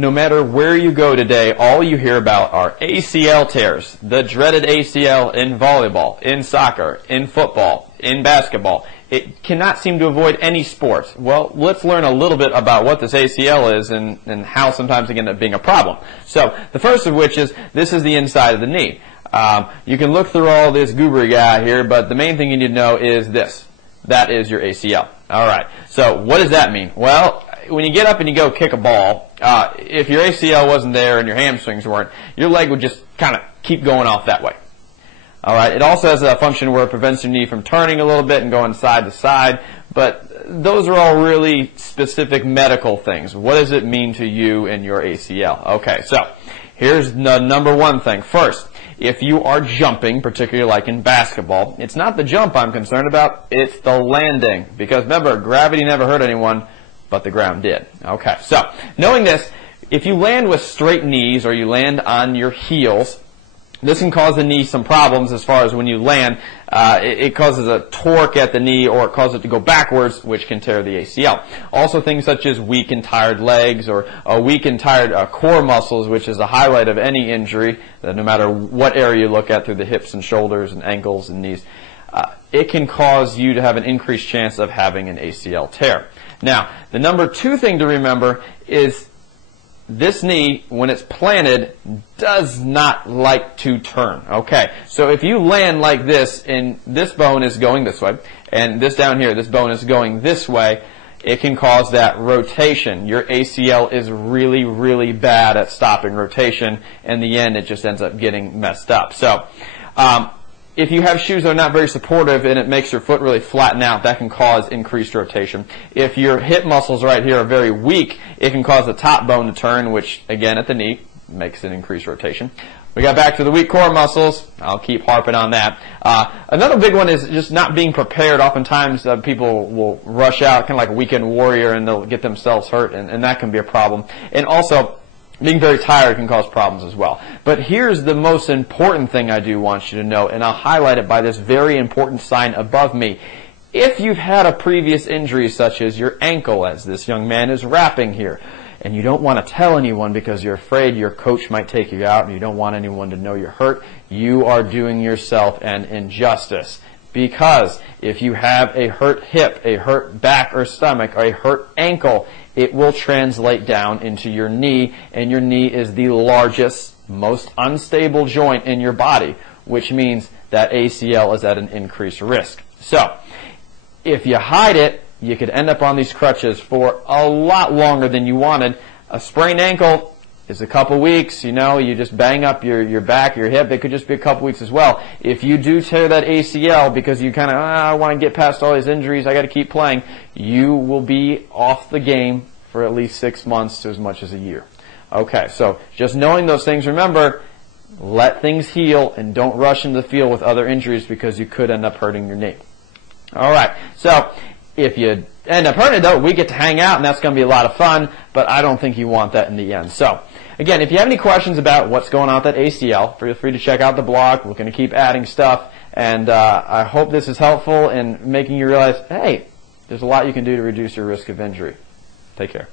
No matter where you go today, all you hear about are ACL tears, the dreaded ACL in volleyball, in soccer, in football, in basketball. It cannot seem to avoid any sport. Well, let's learn a little bit about what this ACL is and how sometimes it can end up being a problem. So, the first of which is, this is the inside of the knee. You can look through all this goobery guy here, but the main thing you need to know is this. That is your ACL. Alright, so what does that mean? Well, when you get up and you go kick a ball, if your ACL wasn't there and your hamstrings weren't, your leg would just kind of keep going off that way. Alright, it also has a function where it prevents your knee from turning a little bit and going side to side, but those are all really specific medical things. What does it mean to you and your ACL? Okay, so here's the number one thing. First, if you are jumping, particularly like in basketball, it's not the jump I'm concerned about, it's the landing. Because remember, gravity never hurt anyone, but the ground did. Okay, so knowing this, if you land with straight knees or you land on your heels, this can cause the knee some problems as far as when you land. It causes a torque at the knee, or it causes it to go backwards, which can tear the ACL. Also things such as weak and tired legs, or weak and tired core muscles, which is the highlight of any injury, no matter what area you look at through the hips and shoulders and ankles and knees. It can cause you to have an increased chance of having an ACL tear. Now, the number two thing to remember is this knee, when it's planted, does not like to turn. Okay, so if you land like this, and this bone is going this way, and this down here, this bone is going this way, it can cause that rotation. Your ACL is really, really bad at stopping rotation. In the end, it just ends up getting messed up. So, if you have shoes that are not very supportive and it makes your foot really flatten out, that can cause increased rotation. If your hip muscles right here are very weak, it can cause the top bone to turn, which, again, at the knee, makes an increased rotation. We got back to the weak core muscles. I'll keep harping on that. Another big one is just not being prepared. Oftentimes, people will rush out, kind of like a weekend warrior, and they'll get themselves hurt, and that can be a problem. And also, being very tired can cause problems as well. But here's the most important thing I do want you to know, and I'll highlight it by this very important sign above me. If you've had a previous injury, such as your ankle, as this young man is rapping here, and you don't want to tell anyone because you're afraid your coach might take you out and you don't want anyone to know you're hurt, you are doing yourself an injustice. Because if you have a hurt hip, a hurt back or stomach, or a hurt ankle, it will translate down into your knee, and your knee is the largest, most unstable joint in your body, which means that ACL is at an increased risk. So, if you hide it, you could end up on these crutches for a lot longer than you wanted. A sprained ankle is a couple weeks, you know, you just bang up your back, your hip, it could just be a couple weeks as well. If you do tear that ACL because you kind of, I want to get past all these injuries, I got to keep playing, you will be off the game for at least 6 months to as much as a year. Okay, so just knowing those things, remember, let things heal and don't rush into the field with other injuries because you could end up hurting your knee. Alright, so if you end up hurting it though, we get to hang out and that's going to be a lot of fun, but I don't think you want that in the end. So, again, if you have any questions about what's going on with that ACL, feel free to check out the blog. We're going to keep adding stuff, and I hope this is helpful in making you realize, hey, there's a lot you can do to reduce your risk of injury. Take care.